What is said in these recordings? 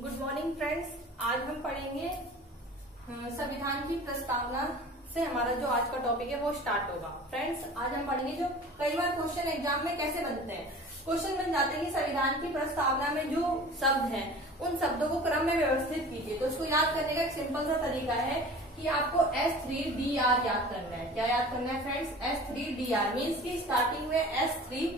Good morning friends. आज हम पढ़ेंगे संविधान की प्रस्तावना से हमारा जो आज का टॉपिक है वो स्टार्ट होगा। फ्रेंड्स, आज हम पढ़ेंगे जो कई बार क्वेश्चन एग्जाम में कैसे बनते हैं। क्वेश्चन बन जाते हैं कि संविधान की प्रस्तावना में जो शब्द हैं उन शब्दों को क्रम में व्यवस्थित कीजिए। तो इसको याद करने का एक सिंपल सा तरीका है कि आपको S3DR याद करना है। क्या याद करना है फ्रेंड्स? S3DR मीन्स की स्टार्टिंग में S3,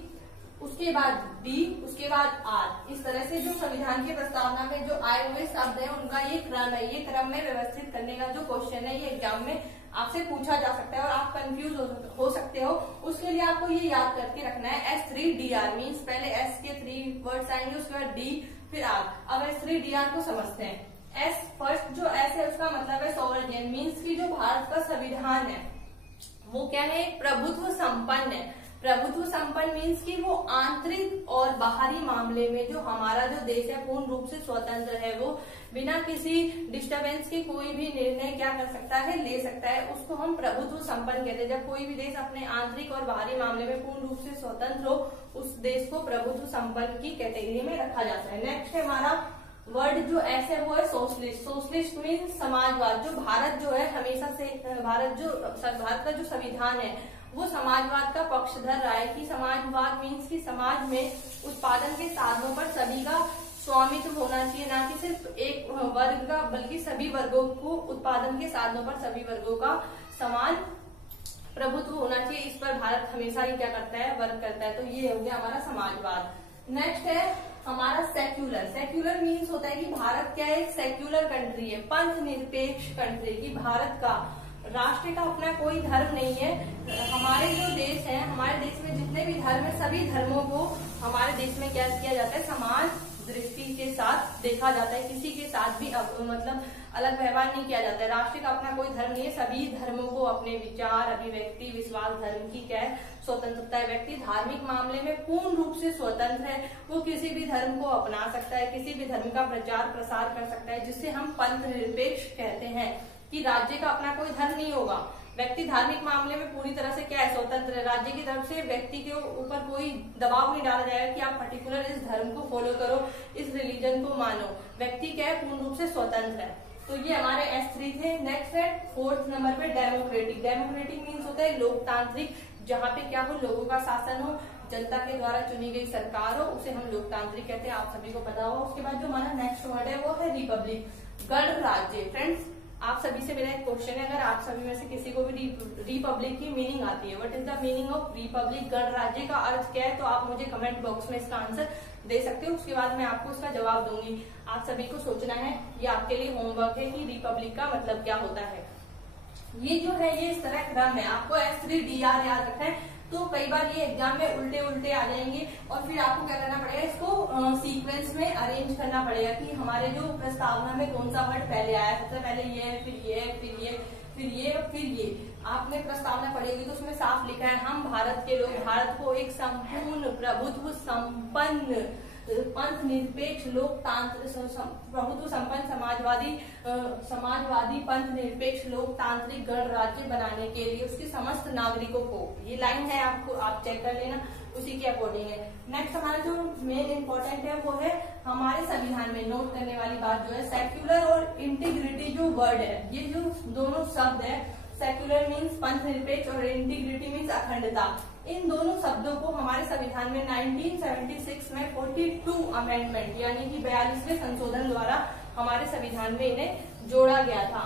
उसके बाद D, उसके बाद R। इस तरह से जो संविधान की प्रस्तावना में जो आए हुए शब्द हैं उनका ये क्रम है। ये क्रम में व्यवस्थित करने का जो क्वेश्चन है ये एग्जाम में आपसे पूछा जा सकता है और आप कंफ्यूज हो सकते हो। उसके लिए आपको ये याद करके रखना है S3DR मीन्स पहले S के 3 वर्ड्स आएंगे, उसके बाद D फिर R। अब S3DR को समझते हैं। S फर्स्ट जो S है उसका मतलब है सोवरेन मीन्स की जो भारत का संविधान है वो क्या है? प्रभुत्व संपन्न है। प्रभुत्व संपन्न मीन्स कि वो आंतरिक और बाहरी मामले में जो हमारा जो देश है पूर्ण रूप से स्वतंत्र है। वो बिना किसी डिस्टरबेंस के कोई भी निर्णय क्या कर सकता है? ले सकता है। उसको हम प्रभुत्व संपन्न कहते हैं। जब कोई भी देश अपने आंतरिक और बाहरी मामले में पूर्ण रूप से स्वतंत्र हो उस देश को प्रभुत्व संपन्न की कैटेगरी में रखा जाता है। नेक्स्ट है हमारा वर्ड जो ऐसे वो है सोशलिस्ट। सोशलिस्ट मीन्स समाजवाद। जो भारत जो है हमेशा से भारत का जो संविधान है वो समाजवाद का पक्षधर रहा है कि समाजवाद मीन्स कि समाज में उत्पादन के साधनों पर सभी का स्वामित्व होना चाहिए, ना कि सिर्फ एक वर्ग का बल्कि सभी वर्गों को उत्पादन के साधनों पर सभी वर्गों का समान प्रभुत्व होना चाहिए। इस पर भारत हमेशा ही क्या करता है? वर्क करता है। तो ये हो गया हमारा समाजवाद। नेक्स्ट है हमारा सेक्युलर। सेक्युलर मीन्स होता है कि भारत क्या है? एक सेक्युलर कंट्री है, पंथ निरपेक्ष कंट्री। कि भारत का राष्ट्र का अपना कोई धर्म नहीं है। हमारे जो देश है, हमारे देश में जितने भी धर्म है सभी धर्मों को हमारे देश में क्या किया जाता है? समान दृष्टि के साथ देखा जाता है। किसी के साथ भी मतलब अलग व्यवहार नहीं किया जाता है। राष्ट्र का अपना कोई धर्म नहीं है। सभी धर्मों को अपने विचार, अभिव्यक्ति, विश्वास, धर्म की क्या है? स्वतंत्रता है। व्यक्ति धार्मिक मामले में पूर्ण रूप से स्वतंत्र है। वो किसी भी धर्म को अपना सकता है, किसी भी धर्म का प्रचार प्रसार कर सकता है, जिससे हम पंथ निरपेक्ष कहते हैं कि राज्य का अपना कोई धर्म नहीं होगा। व्यक्ति धार्मिक मामले में पूरी तरह से क्या है? स्वतंत्र है। राज्य की तरफ से व्यक्ति के ऊपर कोई दबाव नहीं डाला जाएगा कि आप पर्टिकुलर इस धर्म को फॉलो करो, इस रिलीजन को मानो। व्यक्ति क्या है? पूर्ण रूप से स्वतंत्र है। तो ये हमारे S3 थे। नेक्स्ट है 4th नंबर पे डेमोक्रेटिक। डेमोक्रेटिक मीन्स होता है लोकतांत्रिक। जहाँ पे क्या हो? लोगों का शासन हो, जनता के द्वारा चुनी गई सरकार हो, उसे हम लोकतांत्रिक कहते हैं। आप सभी को पता होगा। उसके बाद जो हमारा नेक्स्ट वर्ड है वो है रिपब्लिक, गणराज्य। फ्रेंड्स, आप सभी से मेरा एक क्वेश्चन है, अगर आप सभी में से किसी को भी रिपब्लिक की मीनिंग आती है, what is the meaning of Republic? गणराज्य का अर्थ क्या है? तो आप मुझे कमेंट बॉक्स में इसका आंसर दे सकते हो। उसके बाद मैं आपको उसका जवाब दूंगी। आप सभी को सोचना है, ये आपके लिए होमवर्क है कि रिपब्लिक का मतलब क्या होता है। ये जो है ये इस तरह क्रम है। आपको S3DR याद रखना है। तो कई बार ये एग्जाम में उल्टे उल्टे आ जाएंगे और फिर आपको क्या करना पड़ेगा? इसको सीक्वेंस में अरेंज करना पड़ेगा कि हमारे जो प्रस्तावना में कौन सा वर्ड पहले आया। सबसे पहले ये, फिर ये, फिर ये, फिर ये, फिर ये। आपने प्रस्तावना पढ़ेगी तो उसमें साफ लिखा है हम भारत के लोग भारत को एक संपूर्ण प्रभुत्व संपन्न पंथ निरपेक्ष लोकतांत्रिक प्रभुत्व संपन्न समाजवादी पंथ निरपेक्ष लोकतांत्रिक गणराज्य बनाने के लिए उसके समस्त नागरिकों को, ये लाइन है आपको आप चेक कर लेना, उसी के अकॉर्डिंग है। नेक्स्ट हमारा जो मेन इंपॉर्टेंट है वो है हमारे संविधान में नोट करने वाली बात जो है सेक्युलर और इंटीग्रिटी जो वर्ड है, ये जो दोनों शब्द है, सेक्युलर मीन्स पंथ निरपेक्ष और इंटीग्रिटी मीन्स अखंडता। इन दोनों शब्दों को हमारे संविधान में 1976 में 42 अमेंडमेंट यानी कि 42वें संशोधन द्वारा हमारे संविधान में इन्हें जोड़ा गया था।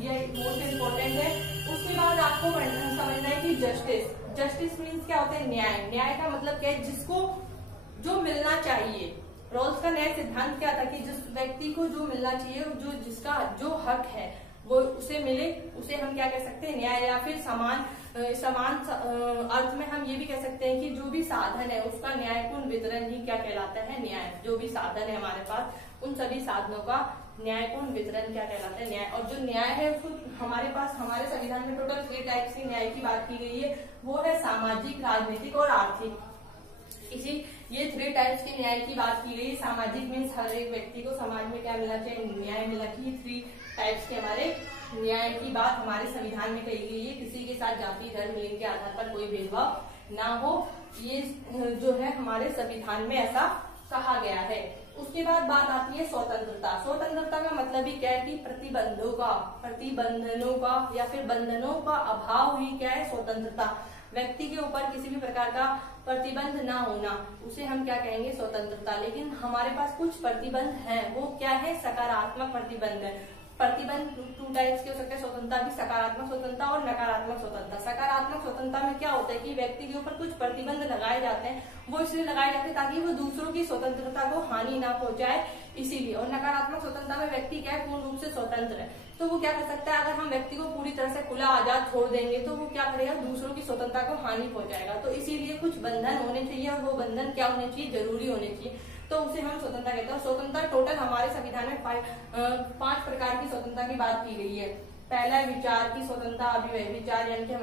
ये मोस्ट इम्पोर्टेंट है। उसके बाद आपको समझना है कि जस्टिस। जस्टिस मीन्स क्या होता है? न्याय। न्याय का मतलब क्या है? जिसको जो मिलना चाहिए। रोल्स का न्याय सिद्धांत क्या था कि जिस व्यक्ति को जो मिलना चाहिए, जो जिसका जो हक है वो उसे मिले, उसे हम क्या कह सकते हैं? न्याय। या फिर समान अर्थ में हम ये भी कह सकते हैं कि जो भी साधन है उसका न्यायपूर्ण वितरण ही क्या कहलाता है? न्याय। जो भी साधन है हमारे पास उन सभी साधनों का न्यायपूर्ण वितरण क्या कहलाता है? न्याय। और जो न्याय है उसको हमारे पास हमारे संविधान में टोटल 3 टाइप्स की न्याय की बात की गई है। वो है सामाजिक, राजनीतिक और आर्थिक। ये 3 टाइप्स के न्याय की बात की गई। सामाजिक मीन्स हर एक व्यक्ति को समाज में क्या मिलना चाहिए? न्याय मिलना चाहिए। 3 टाइप्स के हमारे न्याय की बात हमारे संविधान में कही गई है। किसी के साथ जाति, धर्म, लिंग के आधार पर कोई भेदभाव ना हो, ये जो है हमारे संविधान में ऐसा कहा गया है। उसके बाद बात आती है स्वतंत्रता। स्वतंत्रता का मतलब ही क्या है कि प्रतिबंधनों का या फिर बंधनों का अभाव ही क्या है, स्वतंत्रता। व्यक्ति के ऊपर किसी भी प्रकार का प्रतिबंध ना होना, उसे हम क्या कहेंगे, स्वतंत्रता। लेकिन हमारे पास कुछ प्रतिबंध हैं, वो क्या है, सकारात्मक प्रतिबंध है। प्रतिबंध 2 टाइप्स के हो सकते हैं स्वतंत्रता की, सकारात्मक स्वतंत्रता और नकारात्मक स्वतंत्रता। सकारात्मक स्वतंत्रता में क्या होता है कि व्यक्ति के ऊपर कुछ प्रतिबंध लगाए जाते हैं, वो इसलिए लगाए जाते हैं ताकि वो दूसरों की स्वतंत्रता को हानि ना पहुंचाए, इसीलिए। और नकारात्मक स्वतंत्रता में व्यक्ति क्या है, पूर्ण रूप से स्वतंत्र है, तो वो क्या कर सकता है, अगर हम व्यक्ति को पूरी तरह से खुला आजाद छोड़ देंगे तो वो क्या करेगा, दूसरों की स्वतंत्रता को हानि पहुंचाएगा। तो इसीलिए कुछ बंधन होने चाहिए, और वो बंधन क्या होने चाहिए, जरूरी होने चाहिए, तो उसे हम स्वतंत्रता कहते हैं। स्वतंत्रता टोटल हमारे संविधान में 5 प्रकार की स्वतंत्रता की बात की गई है। पहला है विचार की स्वतंत्रता, विचार यानी कि हम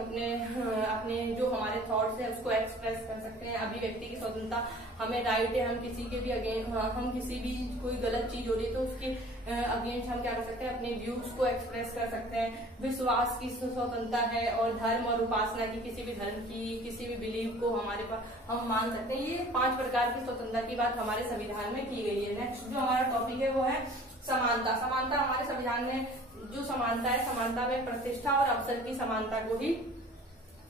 अपने जो हमारे थॉट्स है उसको एक्सप्रेस कर सकते हैं। अभिव्यक्ति की स्वतंत्रता, हमें राइट है, हम किसी के भी हम किसी भी कोई गलत चीज हो रही है तो उसके अगेंस्ट हम क्या कर सकते हैं, अपने व्यूज को एक्सप्रेस कर सकते हैं। विश्वास की स्वतंत्रता है, और धर्म और उपासना की, किसी भी धर्म की, किसी भी बिलीव को हमारे पास हम मान सकते हैं। ये 5 प्रकार की स्वतंत्रता की बात हमारे संविधान में की गई है। नेक्स्ट जो हमारा टॉपिक है वो है समानता। समानता हमारे संविधान में जो समानता है, समानता में प्रतिष्ठा और अवसर की समानता को ही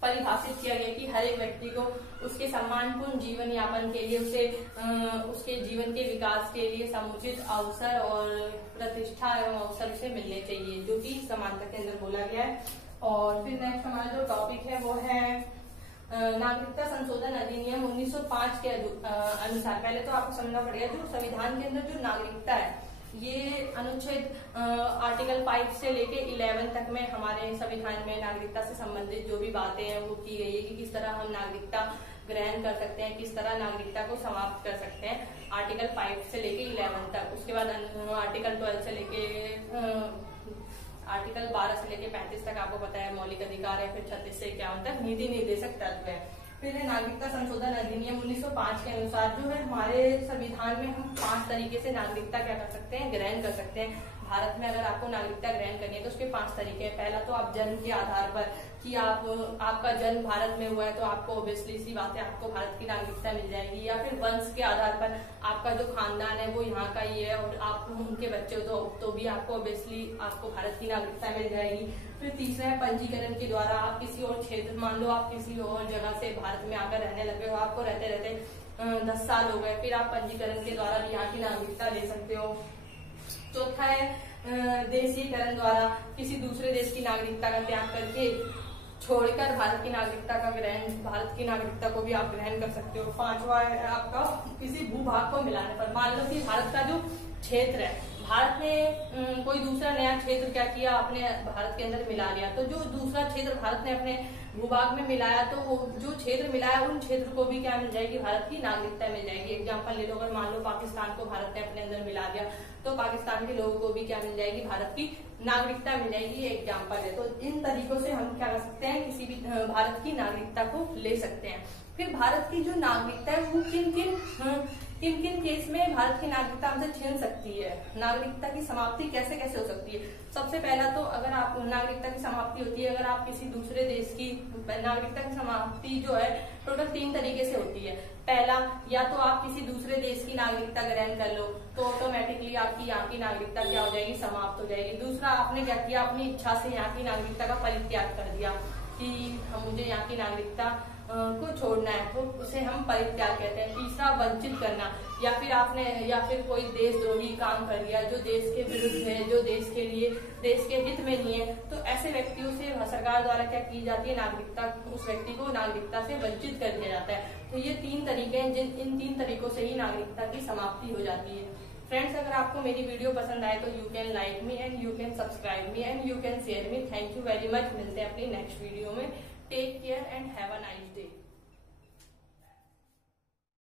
परिभाषित किया गया कि हर एक व्यक्ति को उसके सम्मानपूर्ण जीवन यापन के लिए उसके जीवन के विकास के लिए समुचित अवसर और प्रतिष्ठा एवं अवसर उसे मिलने चाहिए, जो कि समानता के अंदर बोला गया है। और फिर नेक्स्ट हमारा जो टॉपिक है वो है नागरिकता संशोधन अधिनियम 1905 के अनुसार। पहले तो आपको समझना पड़ेगा जो संविधान के अंदर जो नागरिकता है, ये अनुच्छेद आर्टिकल 5 से लेके 11 तक में हमारे संविधान में नागरिकता से संबंधित जो भी बातें हैं वो की गई है कि किस तरह हम नागरिकता ग्रहण कर सकते हैं, किस तरह नागरिकता को समाप्त कर सकते हैं, आर्टिकल 5 से लेके 11 तक। उसके बाद आर्टिकल 12 से लेके आर्टिकल 12 से लेके 35 तक आपको पता है मौलिक अधिकार है, फिर 36 से 51 तक नीति निर्देशक तत्व है। फिर है नागरिकता संशोधन अधिनियम 1905 के अनुसार जो है हमारे संविधान में हम 5 तरीके से नागरिकता क्या कर सकते हैं, ग्रहण कर सकते हैं। भारत में अगर आपको नागरिकता ग्रहण करनी है तो उसके 5 तरीके हैं। पहला तो आप जन्म के आधार पर कि आपका जन्म भारत में हुआ है तो आपको ऑब्वियसली सी बात है आपको भारत की नागरिकता मिल जाएगी। या फिर वंश के आधार पर आपका जो खानदान है वो यहाँ का ही है और आप उनके बच्चे हो तो भी आपको ऑब्वियसली आपको भारत की नागरिकता मिल जाएगी। फिर तीसरा है पंजीकरण के द्वारा, आप किसी और क्षेत्र, मान लो आप किसी और जगह से भारत में आकर रहने लगे हो, आपको रहते रहते 10 साल हो गए, फिर आप पंजीकरण के द्वारा भी यहाँ की नागरिकता ले सकते हो। चौथा है देशीकरण द्वारा, किसी दूसरे देश की नागरिकता का त्याग करके छोड़कर भारत की नागरिकता की नागरिकता को भी आप ग्रहण कर सकते हो। 5वां है आपका किसी भूभाग को मिलाने पर, मान लो कि भारत का जो क्षेत्र है, भारत ने कोई दूसरा नया क्षेत्र क्या किया, अपने भारत के अंदर मिला लिया, तो जो दूसरा क्षेत्र भारत ने अपने भूभाग में मिलाया तो वो जो क्षेत्र मिलाया उन क्षेत्र को भी क्या मिल जाएगी, भारत की नागरिकता मिल जाएगी। एग्जाम्पल ले लो, अगर मान लो पाकिस्तान को भारत ने अपने अंदर मिला दिया तो पाकिस्तान के लोगों को भी क्या मिल जाएगी, भारत की नागरिकता मिल जाएगी। ये एग्जाम्पल है। तो इन तरीकों से हम क्या कर सकते हैं, किसी भी भारत की नागरिकता को ले सकते हैं। फिर भारत की जो नागरिकता है वो किन किन केस में भारत की नागरिकता हमसे छीन सकती है, नागरिकता की समाप्ति कैसे कैसे हो सकती है। सबसे पहला तो अगर आप नागरिकता की समाप्ति होती है, अगर आप किसी दूसरे देश की नागरिकता की समाप्ति जो है टोटल 3 तरीके से होती है। पहला, या तो आप किसी दूसरे देश की नागरिकता ग्रहण कर लो तो ऑटोमेटिकली आपकी यहाँ की नागरिकता क्या हो जाएगी, समाप्त हो जाएगी। दूसरा, आपने क्या किया, अपनी इच्छा से यहाँ की नागरिकता का परित्याग कर दिया कि मुझे यहाँ की नागरिकता को छोड़ना है, तो उसे हम परित्याग कहते हैं। तीसरा, वंचित करना, या फिर कोई देशद्रोही काम कर दिया जो देश के विरुद्ध है, जो देश के हित में नहीं है, तो ऐसे व्यक्तियों से सरकार द्वारा क्या की जाती है, नागरिकता, उस व्यक्ति को नागरिकता से वंचित कर दिया जाता है। तो ये 3 तरीके हैं, इन 3 तरीकों से ही नागरिकता की समाप्ति हो जाती है। फ्रेंड्स, अगर आपको मेरी वीडियो पसंद आए तो you can like me and you can subscribe me and you can share me. Thank you very much. मिलते हैं अपनी नेक्स्ट वीडियो में। Take care and have a nice day.